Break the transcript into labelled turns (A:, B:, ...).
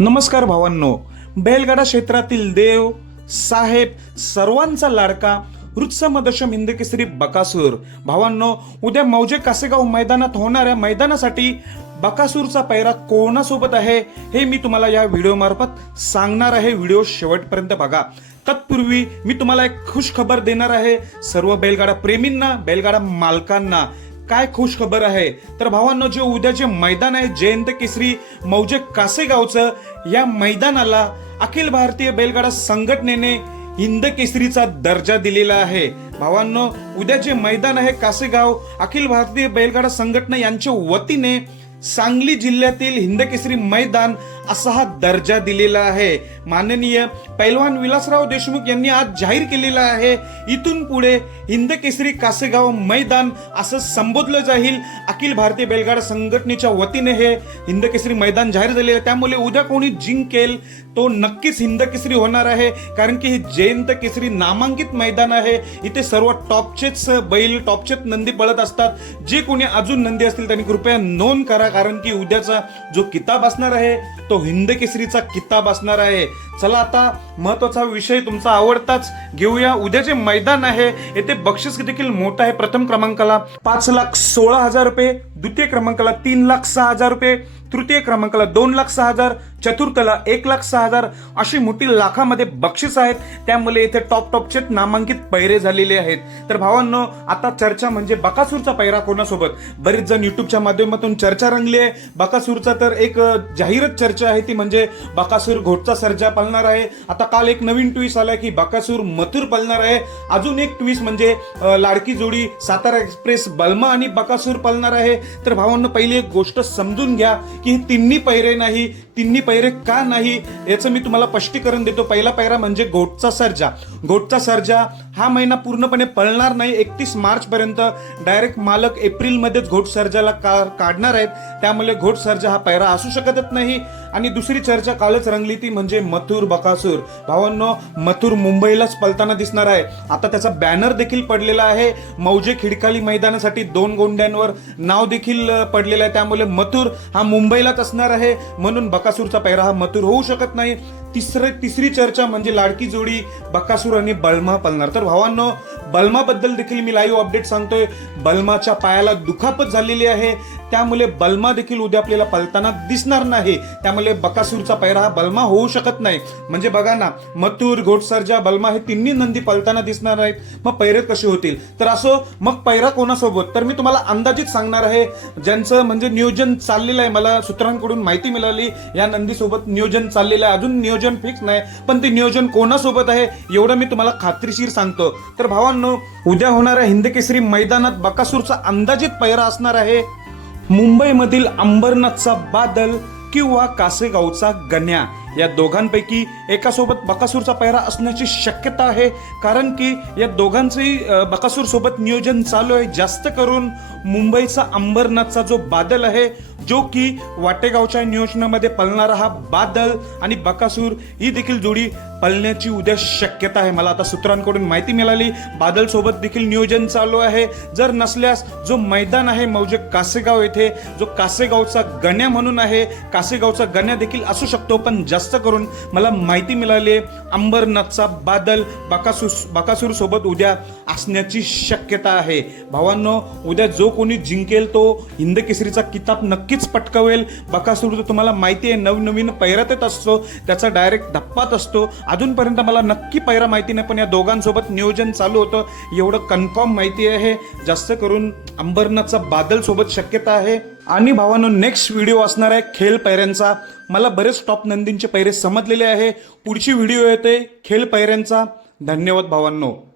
A: नमस्कार भावांनो. बैलगाडा क्षेत्रातील देव साहेब सर्वांचा लाडका वृत्सम दशम बकासूर. भावांनो उद्या मौजे कासेगाव मैदानात होणाऱ्या मैदानासाठी बकासूरचा पैरा कोणासोबत आहे हे मी तुम्हाला या व्हिडिओ मार्फत सांगणार आहे. व्हिडिओ शेवटपर्यंत बघा. तत्पूर्वी मी तुम्हाला एक खुश खबर देणार आहे. सर्व बैलगाडा प्रेमींना बैलगाडा मालकांना काय खुश खबर आहे? तर भावांनो जे उद्या जे मैदान आहे जयंत केसरी मौजे कासेगावचं या मैदानाला अखिल भारतीय बैलगाडा संघटनेने हिंद केसरीचा दर्जा दिलेला आहे. भावांनो उद्या जे मैदान आहे कासेगाव अखिल भारतीय बैलगाडा संघटना यांच्या वतीने सांगली जिल्ह्यातील हिंदकेसरी मैदान असा हा दर्जा दिलेला आहे. माननीय पैलवान विलासराव देशमुख यांनी आज जाहीर केलेला आहे इथून पुढे हिंदकेसरी कासेगाव मैदान असं संबोधलं जाईल. अखिल भारतीय बैलगाडा संघटनेच्या वतीने हे हिंदकेसरी मैदान जाहीर झाले आहे. त्यामुळे उद्या कोणी जिंकेल तो नक्कीच हिंदकेसरी होणार आहे कारण की हे जयंत केसरी नामांकित मैदान आहे. इथे सर्व टॉपचेच बैल टॉपचेच नंदी पळत असतात. जे कोणी अजून नंदी असतील त्यांनी कृपया नोंद करा. कारण की उद्याचा जो किताब असणार आहे तो हिंद केसरीचा किताब असणार आहे. चला आता महत्त्वाचा विषय तुमचा आवडताच घेऊया. उद्या जे मैदान आहे येथे बक्षीस देखील मोठं आहे प्रथम क्रमांकाला. पाच लाख सोळा हजार रुपये द्वितीय क्रमांकाला तीन लाख सहा हजार रुपये तृतीय क्रमांकाला दोन लाख सहा हजार चतुर्थला एक लाख सहा हजार अशी मोठी लाखामध्ये बक्षीस आहेत. त्यामुळे इथे टॉप टॉपचे नामांकित पैरे झालेले आहेत. तर भावांनो आता चर्चा म्हणजे बकासूरचा पैरा कोणासोबत? बरेच जण युट्यूबच्या माध्यमातून चर्चा रंगली आहे. बकासूरचा तर एक जाहीरच चर्चा आहे ती म्हणजे बकासूर घोटचा सर्जा पालणार आहे. आता काल एक नवीन ट्विस्ट आला की बकासूर मथुर पालणार आहे. अजून एक ट्विस्ट म्हणजे लाडकी जोडी सातारा एक्सप्रेस बल्मा आणि बकासूर पालणार आहे. तर भावांनो पहिली एक गोष्ट समजून घ्या की हे तिन्ही पैरे नाही तिन्ही पैरे का नाही याचं मी तुम्हाला स्पष्टीकरण देतो. पहिला पायरा म्हणजे घोटचा सर्जा. घोटचा सर्जा हा महिना पूर्णपणे पळणार नाही. एकतीस मार्च पर्यंत डायरेक्ट मालक एप्रिलमध्येच घोट सर्जाला का काढणार आहेत. त्यामुळे घोट सर्जा हा पायरा असू शकतच नाही. आणि दुसरी चर्चा कालच रंगली ती म्हणजे मथुर बकासूर. भावांनो मथुर मुंबईलाच पलताना दिसणार आहे. आता त्याचा बॅनर देखील पडलेला आहे. मौजे खिडकाली मैदानासाठी दोन गोंड्यांवर नाव देखील पडलेलं आहे. त्यामुळे मथुर हा मुंबईलाच असणार आहे. म्हणून बकासूरचा पैरा हा मथुर होऊ शकत नाही. तिसरे तिसरी चर्चा म्हणजे लाडकी जोडी बकासूर आणि बल्मा पलणार तर भावांनो बल्माबद्दल देखील मी लाईव्ह अपडेट सांगतोय. बल्माच्या पायाला दुखापत झालेली आहे. त्यामुळे बल्मा देखील उद्या आपल्याला पलताना दिसणार नाही. त्यामुळे बकासूरचा पैरा हा बल्मा होऊ शकत नाही. म्हणजे बघा ना मथुर घोटसर्जा बल्मा हे तिन्ही नंदी पलताना दिसणार आहेत. मग पैरे कसे होतील? तर असो मग पैरा कोणासोबत? तर मी तुम्हाला अंदाजित सांगणार आहे ज्यांचं म्हणजे नियोजन चाललेलं आहे. मला सूत्रांकडून माहिती मिळाली या नंदीसोबत नियोजन चाललेलं आहे. अजून नियोजन फिक्स नाही पण ते नियोजन कोणासोबत आहे एवढं मी तुम्हाला खात्रीशीर सांगतो. तर भावांनो उद्या होणाऱ्या हिंदकेसरी मैदानात बकासूरचा अंदाजित पैरा असणार आहे. मुंबईमधील अंबरनाथचा बादल किंवा कासेगावचा गण्या या दोघांपैकी एकासोबत बकासूरचा पैरा असण्याची शक्यता आहे कारण की या दोघांचंही बकासूरसोबत बकासूर सोबत नियोजन चालू आहे. जास्त करून मुंबईचा अंबरनाथचा जो बादल आहे जो की वाटेगावच्या नियोजनामध्ये पळणारा हा बादल आणि बकासूर ही देखील जोडी पलण्याची उद्या शक्यता आहे. मला आता सूत्रांकडून माहिती मिळाली. बादल सोबत देखील नियोजन चालू आहे. जर नसल्यास जो मैदान आहे मौजे कासेगाव येथे जो कासेगावचा गण्या म्हणून आहे कासेगावचा गण्या देखील असू शकतो पण जास्त करून मला माहिती मिळाली आहे. अंबरनाथचा बादल बकासूर बकासूर सोबत उद्या असण्याची शक्यता आहे. भावांनो उद्या जो कोणी जिंकेल तो हिंद केसरीचा किताब नक्कीच पटकवेल. बकासूर तर तुम्हाला माहिती आहे नवनवीन पैरत येत असतो. त्याचा डायरेक्ट धप्पात असतो. अजूनपर्यंत मला नक्की पैरा माहिती नाही पण या दोघांसोबत नियोजन चालू होतं. एवढं कन्फर्म माहिती आहे. जास्त करून अंबरनाथचा बादल सोबत शक्यता आहे. आणि भावानो नेक्स्ट व्हिडिओ असणार आहे खेळ पैऱ्यांचा मला बरेच टॉप नंदींचे पैरे समजलेले आहे. पुढची व्हिडिओ येते खेळ पैऱ्यांचा धन्यवाद भावांनो.